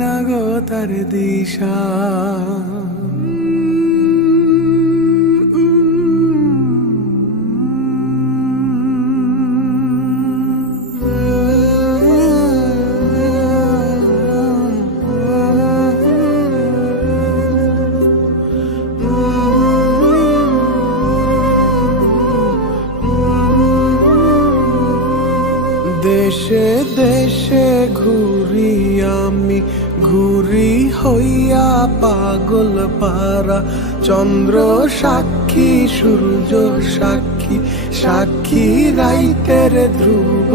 না গো তার দিশা। দেশে দেশে ঘুরি আমি, ঘুরি হইয়া পাগল পারা। চন্দ্র সাক্ষী, সূর্য সাক্ষী, সাক্ষী রাইতের ধ্রুব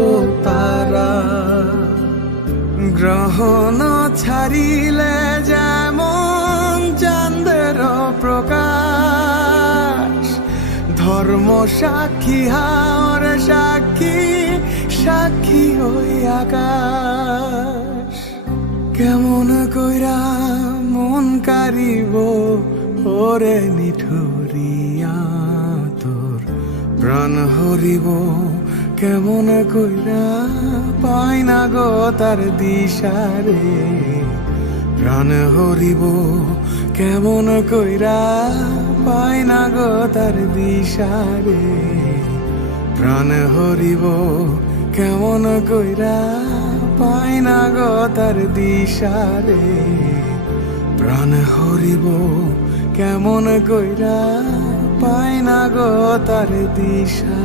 তারা। গ্রহণ ছাড়িলে যেমন চাঁদের প্রকাশ, ধর্ম সাক্ষী হাওর সাক্ষী, সাক্ষী ওই আকাশ। কেমন কইরা মন কারিব ওরে নিঠুরিয়া, তোর প্রাণ হরিব কেমন কইরা, পাই না গো তার দিশারে। প্রাণ হরিব কেমন কইরা, পাই না গো তার দিশারে। প্রাণ হরিব কেমন কইরা, পাই না গো তার দিশারে। প্রাণ হরিব কেমন কইরা, পাই না গো তার দিশা।